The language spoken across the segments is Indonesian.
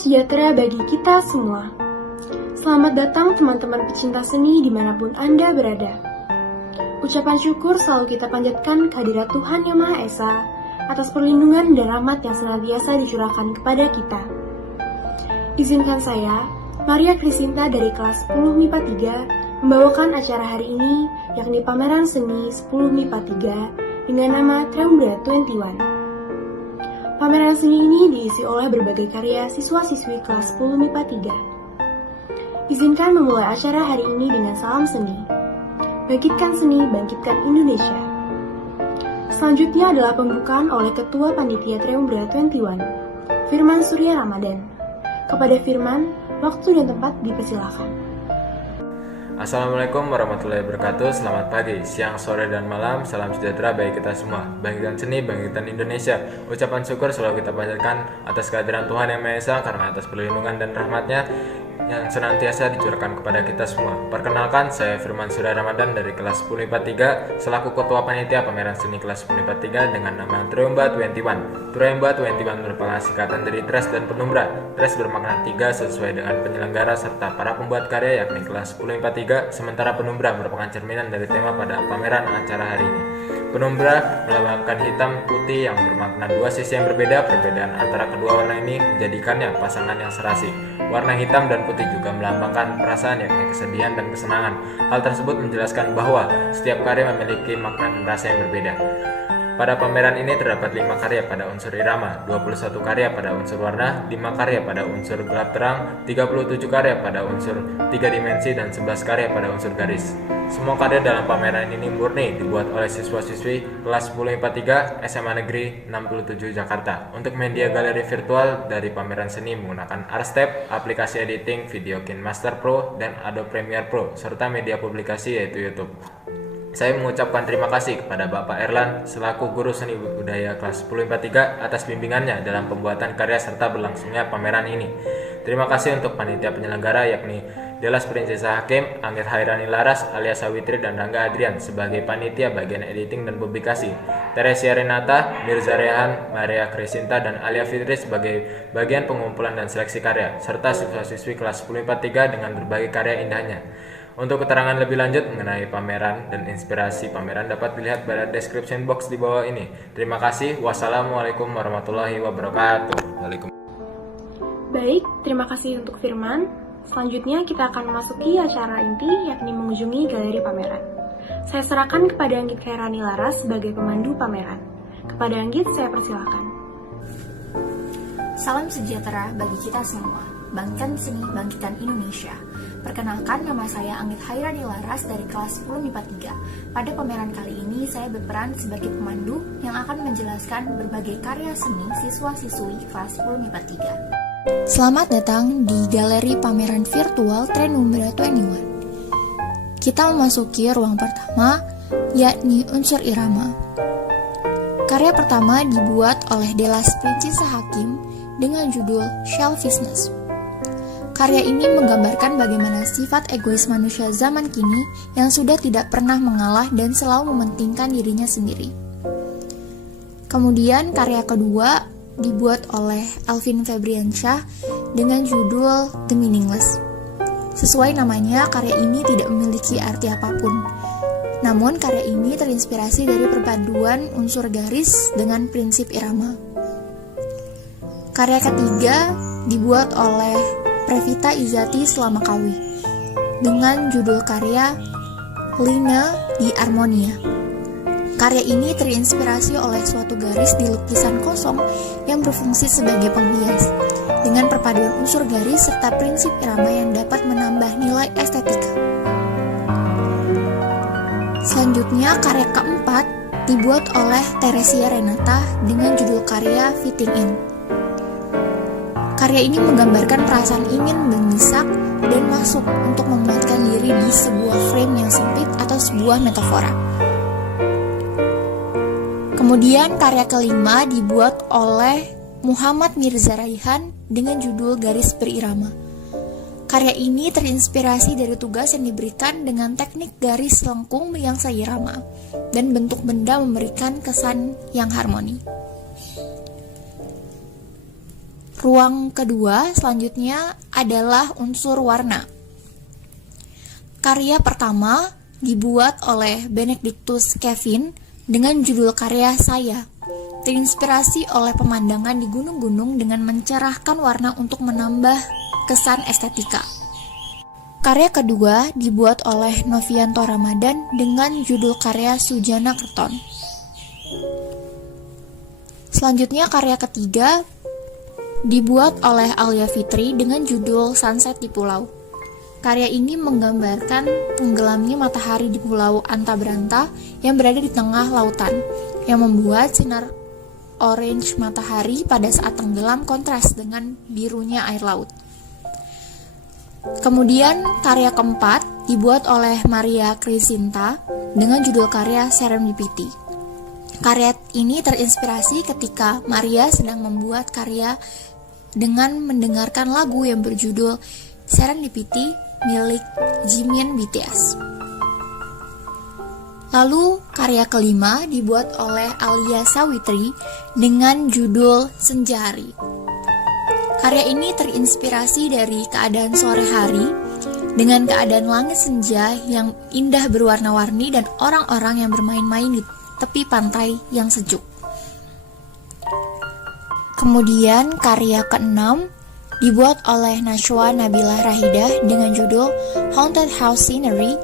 sejahtera bagi kita semua. Selamat datang teman-teman pecinta seni dimanapun Anda berada. Ucapan syukur selalu kita panjatkan kehadirat Tuhan Yang Maha Esa atas perlindungan dan rahmat yang senantiasa dicurahkan kepada kita. Izinkan saya, Maria Krisinta dari kelas 10 MIPA 3, membawakan acara hari ini, yakni pameran seni 10 MIPA 3 dengan nama Triumbra 21. Pameran seni ini diisi oleh berbagai karya siswa-siswi kelas 10 MIPA 3. Izinkan memulai acara hari ini dengan salam seni. Bangkitkan seni, bangkitkan Indonesia. Selanjutnya adalah pembukaan oleh Ketua Panitia Triumbra 21, Firman Surya Ramadan. Kepada Firman, waktu dan tempat dipersilakan. Assalamualaikum warahmatullahi wabarakatuh. Selamat pagi, siang, sore, dan malam. Salam sejahtera bagi kita semua. Bangkitkan seni, bangkitkan Indonesia. Ucapan syukur selalu kita panjatkan atas kehadiran Tuhan Yang Maha Esa, karena atas perlindungan dan rahmat-Nya yang senantiasa dicurahkan kepada kita semua. Perkenalkan, saya Firman Surya Ramadan dari kelas 10 MIPA 3 selaku Ketua Panitia Pameran Seni kelas 10 MIPA 3 dengan nama Triumbra 21. Triumbra 21 merupakan singkatan dari Tres dan Penumbra. Tres bermakna 3 sesuai dengan penyelenggara serta para pembuat karya, yakni kelas 10 MIPA 3, sementara Penumbra merupakan cerminan dari tema pada pameran acara hari ini. Penumbra melambangkan hitam putih yang bermakna dua sisi yang berbeda. Perbedaan antara kedua warna ini menjadikannya pasangan yang serasi. Warna hitam dan putih juga melambangkan perasaan, yakni kesedihan dan kesenangan. Hal tersebut menjelaskan bahwa setiap karya memiliki makna dan rasa yang berbeda. Pada pameran ini terdapat 5 karya pada unsur irama, 21 karya pada unsur warna, 5 karya pada unsur gelap terang, 37 karya pada unsur 3 dimensi, dan 11 karya pada unsur garis. Semua karya dalam pameran ini murni dibuat oleh siswa-siswi kelas 10 MIPA 3 SMA Negeri 67 Jakarta. Untuk media galeri virtual dari pameran seni menggunakan Artstep, aplikasi editing video KineMaster Pro, dan Adobe Premiere Pro, serta media publikasi yaitu YouTube. Saya mengucapkan terima kasih kepada Bapak Erlan selaku Guru Seni Budaya kelas 10 MIPA 3 atas bimbingannya dalam pembuatan karya serta berlangsungnya pameran ini. Terima kasih untuk panitia penyelenggara, yakni Delas Princesa Hakim, Anggit Hairani Laras, Alia Sawitri, dan Rangga Adrian sebagai panitia bagian editing dan publikasi, Teresia Renata, Mirza Rehan, Maria Krisinta, dan Alia Fitri sebagai bagian pengumpulan dan seleksi karya, serta siswa-siswi kelas 10 MIPA 3 dengan berbagai karya indahnya. Untuk keterangan lebih lanjut mengenai pameran dan inspirasi pameran dapat dilihat pada description box di bawah ini. Terima kasih. Wassalamualaikum warahmatullahi wabarakatuh. Baik, terima kasih untuk Firman. Selanjutnya kita akan memasuki acara inti, yakni mengunjungi galeri pameran. Saya serahkan kepada Anggit Khairani Laras sebagai pemandu pameran. Kepada Anggit, saya persilakan. Salam sejahtera bagi kita semua. Bangkitkan seni, bangkitkan Indonesia. Perkenalkan, nama saya Anggit Hairani Laras dari kelas 10 MIPA 3. Pada pameran kali ini, saya berperan sebagai pemandu yang akan menjelaskan berbagai karya seni siswa-siswi kelas 10 MIPA 3. Selamat datang di galeri pameran virtual Triumbra 21. Kita memasuki ruang pertama, yakni unsur irama. Karya pertama dibuat oleh Delas Princesa Hakim dengan judul Selfishness. Karya ini menggambarkan bagaimana sifat egois manusia zaman kini yang sudah tidak pernah mengalah dan selalu mementingkan dirinya sendiri. Kemudian karya kedua dibuat oleh Alvin Febriansyah dengan judul The Meaningless. Sesuai namanya, karya ini tidak memiliki arti apapun. Namun karya ini terinspirasi dari perpaduan unsur garis dengan prinsip irama. Karya ketiga dibuat oleh Previta Izati Slamakawi dengan judul karya Lina di Armonia. Karya ini terinspirasi oleh suatu garis di lukisan kosong yang berfungsi sebagai penghias, dengan perpaduan unsur garis serta prinsip irama yang dapat menambah nilai estetika. Selanjutnya, karya keempat dibuat oleh Teresia Renata dengan judul karya Fitting In. Karya ini menggambarkan perasaan ingin mengisak dan masuk untuk memuatkan diri di sebuah frame yang sempit atau sebuah metafora. Kemudian karya kelima dibuat oleh Muhammad Mirza Raihan dengan judul Garis Berirama. Karya ini terinspirasi dari tugas yang diberikan dengan teknik garis lengkung yang seirama dan bentuk benda memberikan kesan yang harmoni. Ruang kedua selanjutnya adalah unsur warna. Karya pertama dibuat oleh Benedictus Kevin dengan judul karya Saya. Terinspirasi oleh pemandangan di gunung-gunung dengan mencerahkan warna untuk menambah kesan estetika. Karya kedua dibuat oleh Novianto Ramadan dengan judul karya Sujana Kerton. Selanjutnya karya ketiga dibuat oleh Alia Fitri dengan judul Sunset di Pulau. Karya ini menggambarkan tenggelamnya matahari di Pulau Anta Beranta yang berada di tengah lautan, yang membuat sinar orange matahari pada saat tenggelam kontras dengan birunya air laut. Kemudian karya keempat dibuat oleh Maria Crisinta dengan judul karya Serendipity. Karya ini terinspirasi ketika Maria sedang membuat karya dengan mendengarkan lagu yang berjudul Serendipity milik Jimin BTS. Lalu karya kelima dibuat oleh Alia Sawitri dengan judul Senja Hari. Karya ini terinspirasi dari keadaan sore hari dengan keadaan langit senja yang indah berwarna-warni dan orang-orang yang bermain-main di tepi pantai yang sejuk. Kemudian karya keenam dibuat oleh Nashwa Nabila Rahidah dengan judul Haunted House Scenery.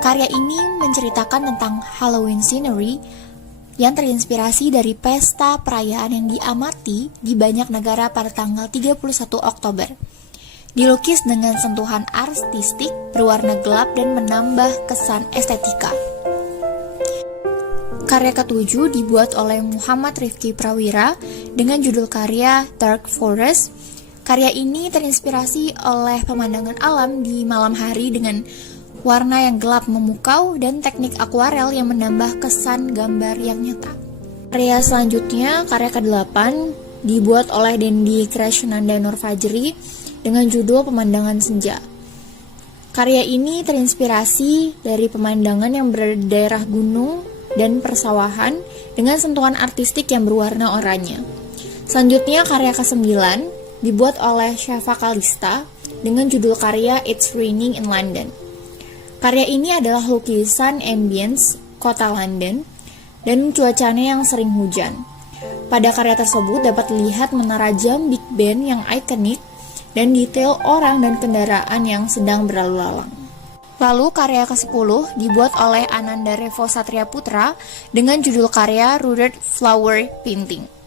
Karya ini menceritakan tentang Halloween scenery yang terinspirasi dari pesta perayaan yang diamati di banyak negara pada tanggal 31 Oktober. Dilukis dengan sentuhan artistik, berwarna gelap dan menambah kesan estetika. Karya ketujuh dibuat oleh Muhammad Rifki Prawira dengan judul karya Dark Forest. Karya ini terinspirasi oleh pemandangan alam di malam hari dengan warna yang gelap memukau dan teknik akuarel yang menambah kesan gambar yang nyata. Karya selanjutnya, karya ke-8, dibuat oleh Dendi Krishnanda Nurfajri dengan judul Pemandangan Senja. Karya ini terinspirasi dari pemandangan yang berada di daerah gunung dan persawahan dengan sentuhan artistik yang berwarna oranye. Selanjutnya, karya ke-9 dibuat oleh Syafa Kalista dengan judul karya It's Raining in London. Karya ini adalah lukisan ambience kota London dan cuacanya yang sering hujan. Pada karya tersebut dapat dilihat menara jam Big Ben yang ikonik dan detail orang dan kendaraan yang sedang berlalu lalang. Lalu karya ke-10 dibuat oleh Ananda Revo Satria Putra dengan judul karya Rooted Flower Painting.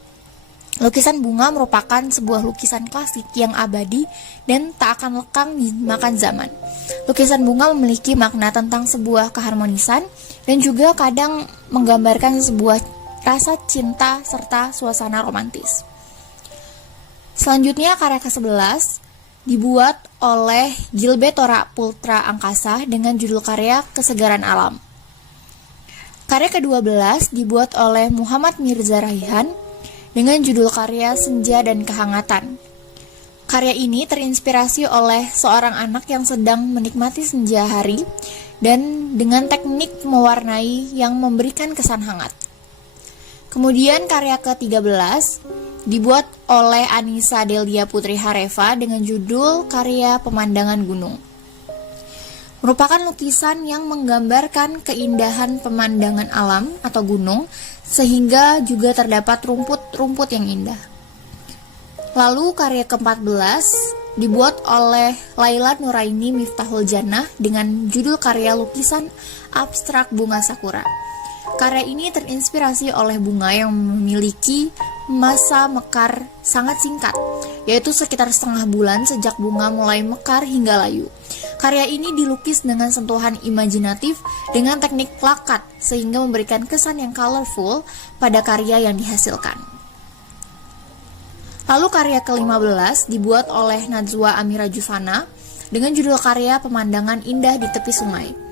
Lukisan bunga merupakan sebuah lukisan klasik yang abadi dan tak akan lekang dimakan zaman. Lukisan bunga memiliki makna tentang sebuah keharmonisan dan juga kadang menggambarkan sebuah rasa cinta serta suasana romantis. Selanjutnya karya ke-11 dibuat oleh Gilbert Tora Putra Angkasa dengan judul karya Kesegaran Alam. Karya ke-12 dibuat oleh Muhammad Mirza Raihan dengan judul karya Senja dan Kehangatan. Karya ini terinspirasi oleh seorang anak yang sedang menikmati senja hari dan dengan teknik mewarnai yang memberikan kesan hangat. Kemudian karya ke-13 dibuat oleh Anissa Delia Putri Hareva dengan judul karya Pemandangan Gunung. Merupakan lukisan yang menggambarkan keindahan pemandangan alam atau gunung, sehingga juga terdapat rumput-rumput yang indah. Lalu karya ke-14 dibuat oleh Laila Nuraini Miftahul Jannah dengan judul karya lukisan abstrak bunga sakura. Karya ini terinspirasi oleh bunga yang memiliki masa mekar sangat singkat, yaitu sekitar setengah bulan sejak bunga mulai mekar hingga layu. Karya ini dilukis dengan sentuhan imajinatif dengan teknik plakat sehingga memberikan kesan yang colorful pada karya yang dihasilkan. Lalu karya ke-15 dibuat oleh Najwa Amira Jusana dengan judul karya Pemandangan Indah di Tepi Sungai.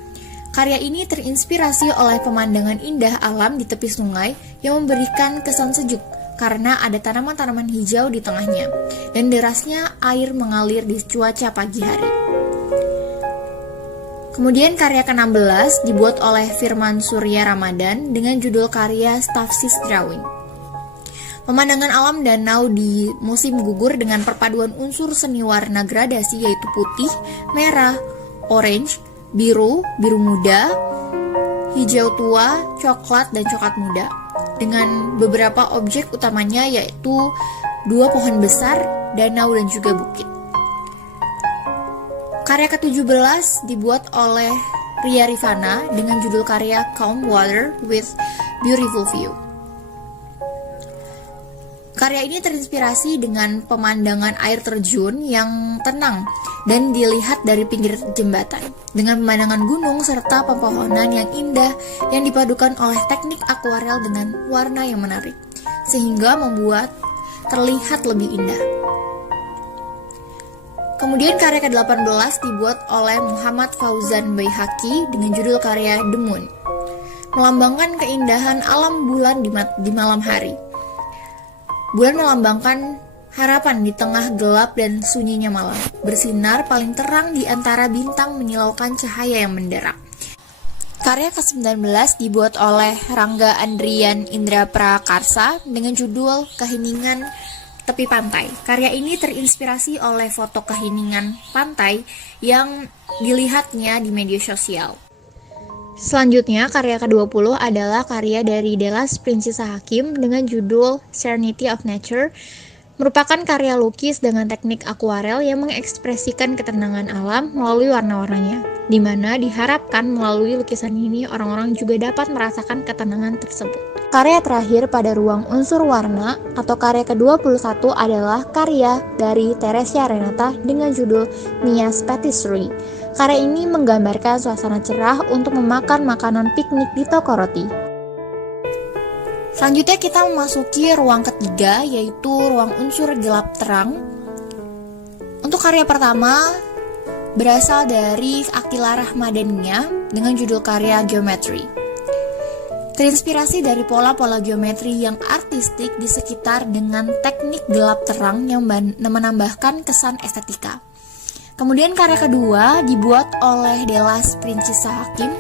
Karya ini terinspirasi oleh pemandangan indah alam di tepi sungai yang memberikan kesan sejuk karena ada tanaman-tanaman hijau di tengahnya dan derasnya air mengalir di cuaca pagi hari. Kemudian karya ke-16 dibuat oleh Firman Surya Ramadan dengan judul karya Staffsis Drawing. Pemandangan alam danau di musim gugur dengan perpaduan unsur seni warna gradasi yaitu putih, merah, orange, biru, biru muda, hijau tua, coklat, dan coklat muda. Dengan beberapa objek utamanya yaitu 2 pohon besar, danau, dan juga bukit. Karya ke-17 dibuat oleh Ria Rifana dengan judul karya Calm Water with Beautiful View. Karya ini terinspirasi dengan pemandangan air terjun yang tenang dan dilihat dari pinggir jembatan, dengan pemandangan gunung serta pepohonan yang indah yang dipadukan oleh teknik akuarel dengan warna yang menarik, sehingga membuat terlihat lebih indah. Kemudian karya ke-18 dibuat oleh Muhammad Fauzan Baihaqi dengan judul karya The Moon, melambangkan keindahan alam bulan di malam hari. Bulan melambangkan harapan di tengah gelap dan sunyinya malam, bersinar paling terang di antara bintang menyilaukan cahaya yang menderak. Karya ke-19 dibuat oleh Rangga Andrian Indra Prakarsa dengan judul Keheningan Tepi Pantai. Karya ini terinspirasi oleh foto keheningan pantai yang dilihatnya di media sosial. Selanjutnya, karya ke-20 adalah karya dari Delas Princesa Hakim dengan judul Serenity of Nature, merupakan karya lukis dengan teknik akuarel yang mengekspresikan ketenangan alam melalui warna-warnanya, di mana diharapkan melalui lukisan ini orang-orang juga dapat merasakan ketenangan tersebut. Karya terakhir pada ruang unsur warna atau karya ke-21 adalah karya dari Teresia Renata dengan judul Mia's Patisserie. Karya ini menggambarkan suasana cerah untuk memakan makanan piknik di toko roti. Selanjutnya kita memasuki ruang ketiga, yaitu ruang unsur gelap terang. Untuk karya pertama berasal dari Akila Rahmadania dengan judul karya Geometry. Terinspirasi dari pola-pola geometri yang artistik di sekitar dengan teknik gelap terang yang menambahkan kesan estetika. Kemudian karya kedua dibuat oleh Delas Princesa Hakim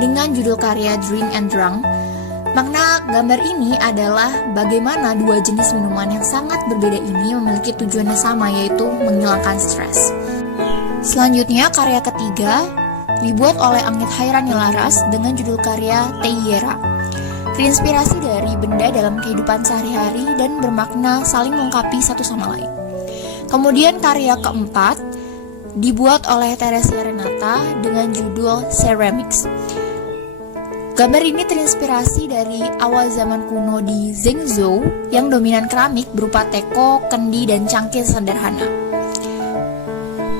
dengan judul karya Drink and Drunk. Makna gambar ini adalah bagaimana dua jenis minuman yang sangat berbeda ini memiliki tujuan yang sama, yaitu menghilangkan stres. Selanjutnya karya ketiga dibuat oleh Anggit Hairani Laras dengan judul karya Teyera. Terinspirasi dari benda dalam kehidupan sehari-hari dan bermakna saling melengkapi satu sama lain. Kemudian karya keempat dibuat oleh Teresia Renata dengan judul Ceramics. Gambar ini terinspirasi dari awal zaman kuno di Zhengzhou yang dominan keramik berupa teko, kendi, dan cangkir sederhana.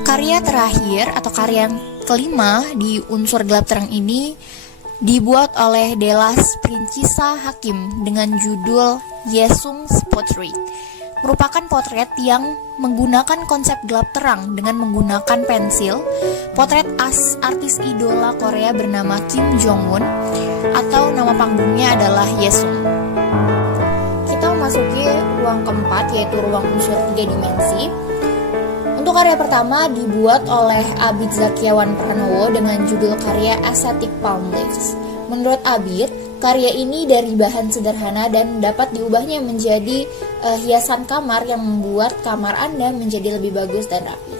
Karya terakhir atau karya yang kelima di unsur gelap terang ini dibuat oleh Delas Princesa Hakim dengan judul Yesung's Portrait. Merupakan potret yang menggunakan konsep gelap terang dengan menggunakan pensil. Potret artis idola Korea bernama Kim Jong-un atau nama panggungnya adalah Yesung. Kita memasuki ruang keempat, yaitu ruang unsur 3 dimensi. Untuk karya pertama dibuat oleh Abid Zakiawan Pranowo dengan judul karya Aesthetic Palm Leaves. Menurut Abid, karya ini dari bahan sederhana dan dapat diubahnya menjadi hiasan kamar yang membuat kamar Anda menjadi lebih bagus dan rapi.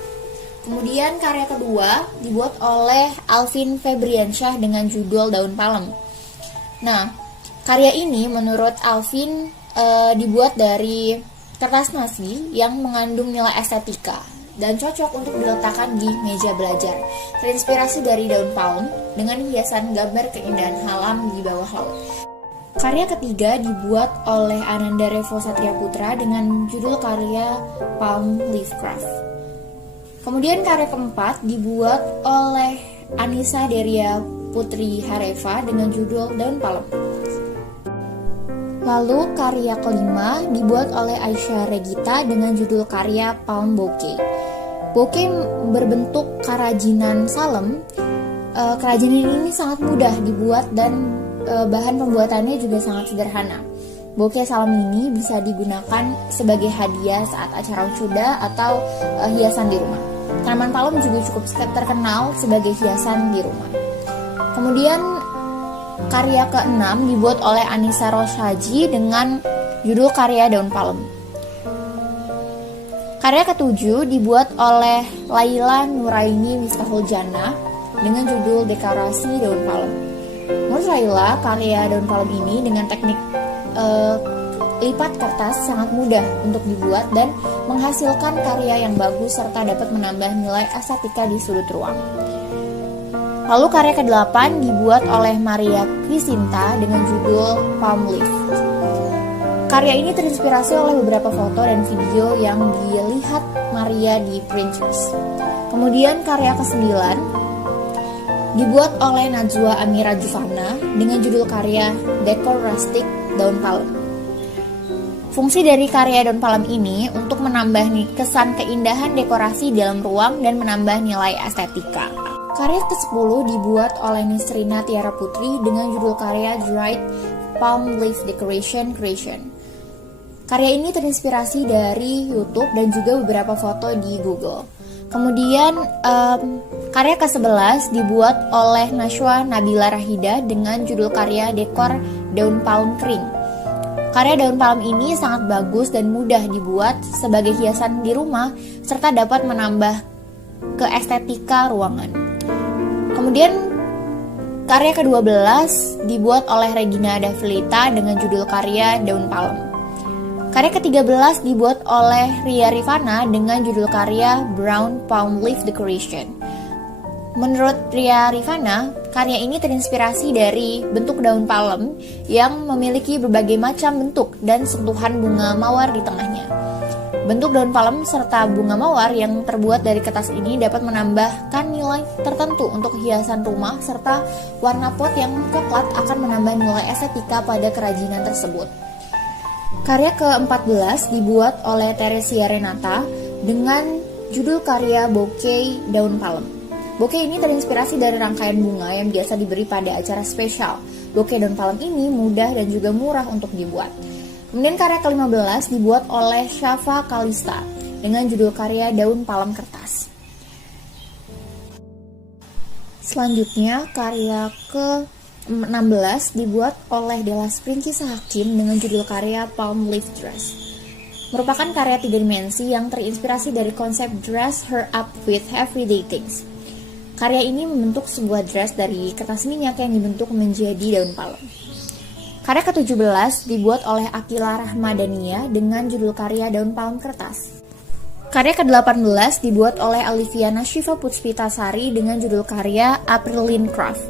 Kemudian karya kedua dibuat oleh Alvin Febriansyah dengan judul Daun Palem. Nah, karya ini menurut Alvin dibuat dari kertas nasi yang mengandung nilai estetika dan cocok untuk diletakkan di meja belajar. Terinspirasi dari daun palm dengan hiasan gambar keindahan alam di bawah laut. Karya ketiga dibuat oleh Ananda Revo Satria Putra dengan judul karya Palm Leaf Craft. Kemudian karya keempat dibuat oleh Anissa Deria Putri Hareva dengan judul Daun Palem. Lalu karya kelima dibuat oleh Aisyah Regita dengan judul karya Palm Bouquet. Bouquet berbentuk kerajinan salem. Kerajinan ini sangat mudah dibuat dan bahan pembuatannya juga sangat sederhana. Bouquet salem ini bisa digunakan sebagai hadiah saat acara wisuda atau hiasan di rumah. Tanaman palem juga cukup terkenal sebagai hiasan di rumah. Kemudian karya ke-6 dibuat oleh Anissa Roshaji dengan judul karya Daun Palem. Karya ke-7 dibuat oleh Laila Nuraini Miftahul Jannah dengan judul Dekorasi Daun Palem. Menurut Laila, karya Daun Palem ini dengan teknik lipat kertas sangat mudah untuk dibuat dan menghasilkan karya yang bagus serta dapat menambah nilai estetika di sudut ruang. Lalu karya ke-8 dibuat oleh Maria Crisinta dengan judul Palm Leaf. Karya ini terinspirasi oleh beberapa foto dan video yang dilihat Maria di Pinterest. Kemudian karya ke-9 dibuat oleh Najwa Amira Jufana dengan judul karya Dekor Rustic Daun Palem. Fungsi dari karya daun palem ini untuk menambah kesan keindahan dekorasi dalam ruang dan menambah nilai estetika. Karya ke-10 dibuat oleh Nisrina Tiara Putri dengan judul karya Dried Palm Leaf Decoration Creation. Karya ini terinspirasi dari YouTube dan juga beberapa foto di Google. Kemudian karya ke-11 dibuat oleh Nashwa Nabila Rahida dengan judul karya Dekor Daun Palem Kering. Karya daun palem ini sangat bagus dan mudah dibuat sebagai hiasan di rumah serta dapat menambah keestetika ruangan. Kemudian karya ke-12 dibuat oleh Regina Davilita dengan judul karya Daun Palem. Karya ke-13 dibuat oleh Ria Rifana dengan judul karya Brown Palm Leaf Decoration. Menurut Ria Rifana, karya ini terinspirasi dari bentuk daun palem yang memiliki berbagai macam bentuk dan sentuhan bunga mawar di tengahnya. Bentuk daun palem serta bunga mawar yang terbuat dari kertas ini dapat menambahkan nilai tertentu untuk hiasan rumah serta warna pot yang coklat akan menambah nilai estetika pada kerajinan tersebut. Karya ke-14 dibuat oleh Teresia Renata dengan judul karya Bouquet Daun Palem. Bouquet ini terinspirasi dari rangkaian bunga yang biasa diberi pada acara spesial. Bouquet daun palem ini mudah dan juga murah untuk dibuat. Kemudian karya ke-15 dibuat oleh Syafa Kalista dengan judul karya Daun Palem Kertas. Selanjutnya karya ke-16 dibuat oleh Delas Princesa Hakim dengan judul karya Palm Leaf Dress. Merupakan karya 3 dimensi yang terinspirasi dari konsep dress her up with everyday things. Karya ini membentuk sebuah dress dari kertas minyak yang dibentuk menjadi daun palem. Karya ke-17 dibuat oleh Akila Rahmadania dengan judul karya Daun Palem Kertas. Karya ke-18 dibuat oleh Aliviana Shiva Puspitasari dengan judul karya Apriline Craft.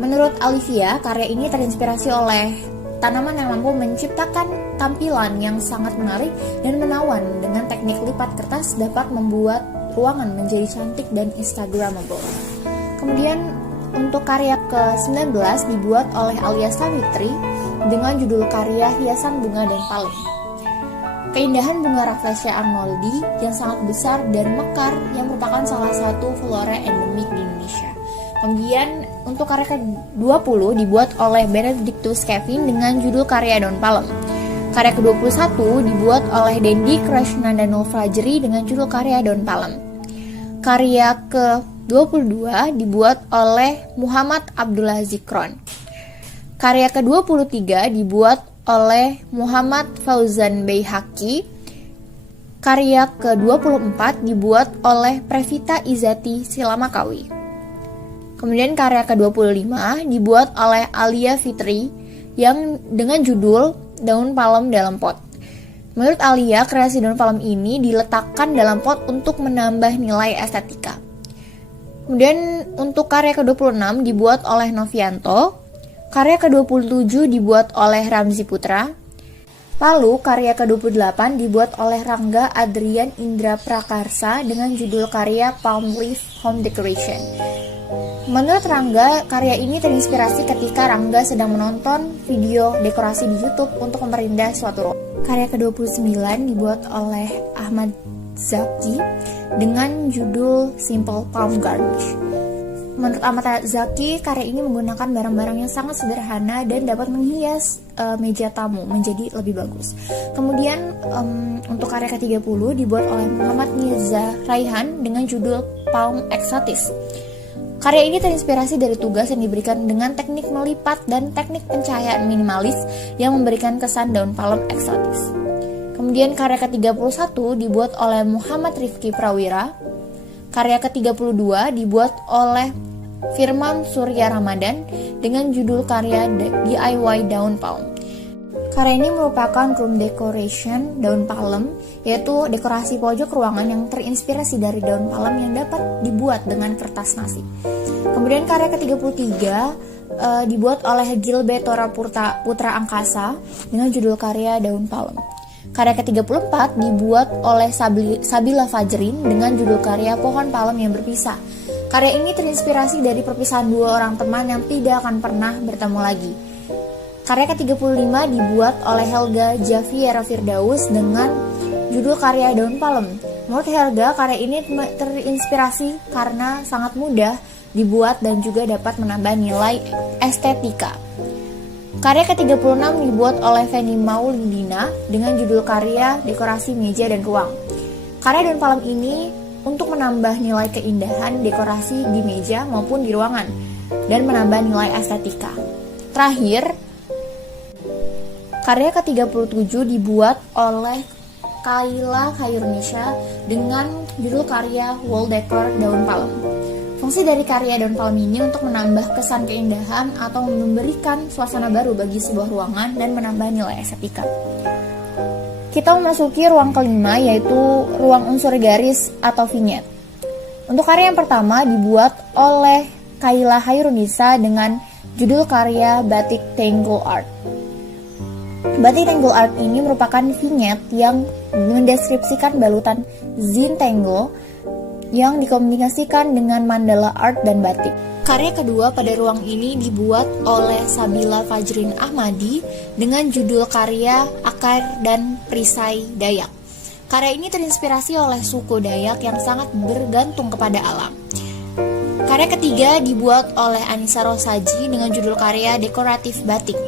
Menurut Alivia, karya ini terinspirasi oleh tanaman yang mampu menciptakan tampilan yang sangat menarik dan menawan. Dengan teknik lipat kertas dapat membuat ruangan menjadi cantik dan instagramable. Kemudian untuk karya ke-19 dibuat oleh Alia Savitri dengan judul karya Hiasan Bunga dan Palem. Keindahan bunga Rafflesia arnoldi yang sangat besar dan mekar yang merupakan salah satu flora endemik di Indonesia. Kemudian untuk karya ke-20 dibuat oleh Benedictus Kevin dengan judul karya Daun Palem. Karya ke-21 dibuat oleh Dendi Krishnandanul Frajeri dengan judul karya Daun Palem. Karya ke-22 dibuat oleh Muhammad Abdullah Zikron. Karya ke-23 dibuat oleh Muhammad Fauzan Baihaqi. Karya ke-24 dibuat oleh Previta Izati Silamakawi. Kemudian karya ke-25 dibuat oleh Alia Fitri yang dengan judul Daun Palem dalam pot. Menurut Alia, kreasi daun palem ini diletakkan dalam pot untuk menambah nilai estetika. Kemudian untuk karya ke-26 dibuat oleh Novianto. Karya ke-27 dibuat oleh Ramzi Putra. Lalu karya ke-28 dibuat oleh Rangga Adrian Indra Prakarsa dengan judul karya Palm Leaf Home Decoration. Menurut Rangga, karya ini terinspirasi ketika Rangga sedang menonton video dekorasi di YouTube untuk memperindah suatu ruangan. Karya ke-29 dibuat oleh Ahmad Zaki dengan judul Simple Palm Garnish. Menurut Ahmad Zaki, karya ini menggunakan barang-barang yang sangat sederhana dan dapat menghias meja tamu menjadi lebih bagus. Kemudian untuk karya ke-30 dibuat oleh Muhammad Mirza Raihan dengan judul Palm Exotis. Karya ini terinspirasi dari tugas yang diberikan dengan teknik melipat dan teknik pencahayaan minimalis yang memberikan kesan daun palem eksotis. Kemudian karya ke-31 dibuat oleh Muhammad Rifki Prawira. Karya ke-32 dibuat oleh Firman Surya Ramadan dengan judul karya DIY Daun Palm. Karya ini merupakan room decoration daun palem, yaitu dekorasi pojok ruangan yang terinspirasi dari daun palem yang dapat dibuat dengan kertas nasi. Kemudian karya ke-33 dibuat oleh Gilbe Tora Putra Angkasa dengan judul karya daun palem. Karya ke-34 dibuat oleh Sabila Fajrin dengan judul karya pohon palem yang berpisah. Karya ini terinspirasi dari perpisahan dua orang teman yang tidak akan pernah bertemu lagi. Karya ke-35 dibuat oleh Helga Javiera Firdaus dengan judul karya daun palem. Menurut Helga, karya ini terinspirasi karena sangat mudah dibuat dan juga dapat menambah nilai estetika. Karya ke-36 dibuat oleh Feni Maulidina dengan judul karya dekorasi meja dan ruang. Karya daun palem ini untuk menambah nilai keindahan dekorasi di meja maupun di ruangan dan menambah nilai estetika. Terakhir, karya ke-37 dibuat oleh Kaila Khairunisa dengan judul karya wall decor daun palem. Fungsi dari karya daun palem ini untuk menambah kesan keindahan atau memberikan suasana baru bagi sebuah ruangan dan menambah nilai estetika. Kita memasuki ruang kelima, yaitu ruang unsur garis atau vignette. Untuk karya yang pertama dibuat oleh Kaila Khairunisa dengan judul karya Batik Tangle Art. Batik Tangle Art ini merupakan vignette yang mendeskripsikan balutan zin tangle yang dikombinasikan dengan mandala art dan batik. Karya kedua pada ruang ini dibuat oleh Sabila Fajrin Ahmadi dengan judul karya Akar dan Perisai Dayak. Karya ini terinspirasi oleh suku Dayak yang sangat bergantung kepada alam. Karya ketiga dibuat oleh Anissa Rosaji dengan judul karya Dekoratif Batik.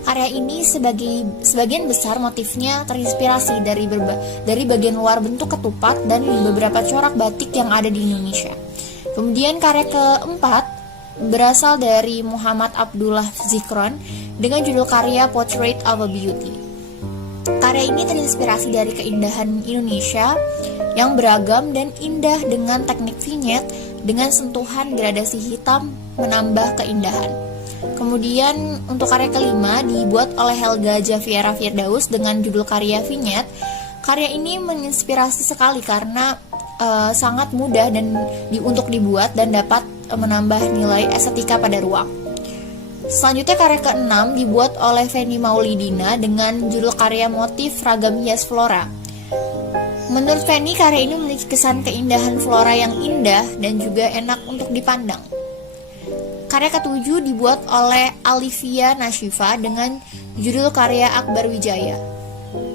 Karya ini sebagian besar motifnya terinspirasi dari bagian luar bentuk ketupat dan beberapa corak batik yang ada di Indonesia. Kemudian karya keempat berasal dari Muhammad Abdullah Zikron dengan judul karya Portrait of a Beauty. Karya ini terinspirasi dari keindahan Indonesia yang beragam dan indah dengan teknik vignette dengan sentuhan gradasi hitam menambah keindahan. Kemudian untuk karya kelima dibuat oleh Helga Javiera Firdaus dengan judul karya vignette. Karya ini menginspirasi sekali karena sangat mudah untuk dibuat dan dapat menambah nilai estetika pada ruang. Selanjutnya karya keenam dibuat oleh Feni Maulidina dengan judul karya motif ragam hias flora. Menurut Feni, karya ini memiliki kesan keindahan flora yang indah dan juga enak untuk dipandang. Karya ketujuh dibuat oleh Alivia Nashifa dengan judul karya Akbar Wijaya.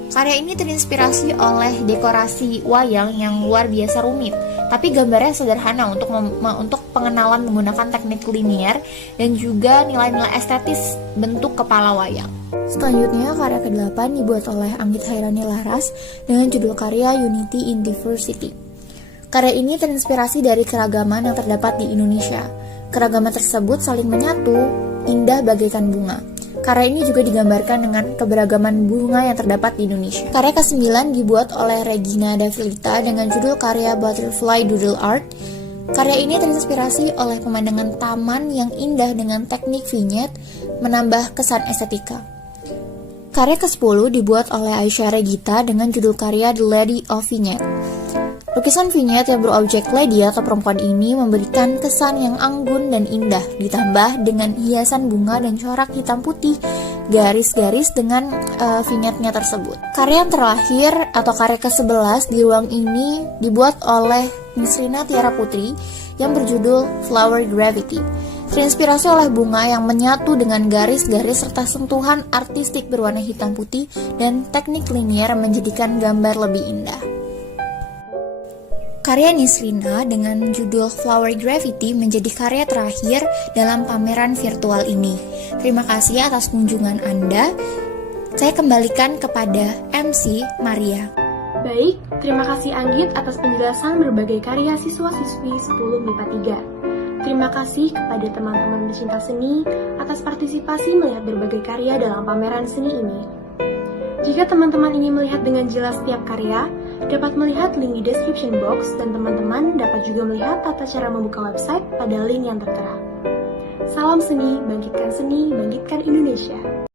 Karya ini terinspirasi oleh dekorasi wayang yang luar biasa rumit, tapi gambarnya sederhana untuk pengenalan menggunakan teknik linier dan juga nilai-nilai estetis bentuk kepala wayang. Selanjutnya karya ke-8 dibuat oleh Anggit Hairani Laras dengan judul karya Unity in Diversity. Karya ini terinspirasi dari keragaman yang terdapat di Indonesia. Keragaman tersebut saling menyatu, indah bagaikan bunga. Karya ini juga digambarkan dengan keberagaman bunga yang terdapat di Indonesia. Karya ke-9 dibuat oleh Regina Davilita dengan judul karya Butterfly Doodle Art. Karya ini terinspirasi oleh pemandangan taman yang indah dengan teknik vignette, menambah kesan estetika. Karya ke-10 dibuat oleh Aisyah Regita dengan judul karya The Lady of Vignette. Lukisan vignette yang berobjek lady atau perempuan ini memberikan kesan yang anggun dan indah, ditambah dengan hiasan bunga dan corak hitam putih garis-garis dengan vignette-nya tersebut. Karya yang terakhir atau karya ke-11 di ruang ini dibuat oleh Nisrina Tiara Putri yang berjudul Flower Gravity. Terinspirasi oleh bunga yang menyatu dengan garis-garis serta sentuhan artistik berwarna hitam putih dan teknik linier menjadikan gambar lebih indah. Karya Nisrina dengan judul Flower Gravity menjadi karya terakhir dalam pameran virtual ini. Terima kasih atas kunjungan Anda. Saya kembalikan kepada MC Maria. Baik, terima kasih Anggit atas penjelasan berbagai karya siswa-siswi 10 MIPA 3. Terima kasih kepada teman-teman pecinta seni atas partisipasi melihat berbagai karya dalam pameran seni ini. Jika teman-teman ingin melihat dengan jelas setiap karya, dapat melihat link di description box dan teman-teman dapat juga melihat tata cara membuka website pada link yang tertera. Salam seni, bangkitkan Indonesia.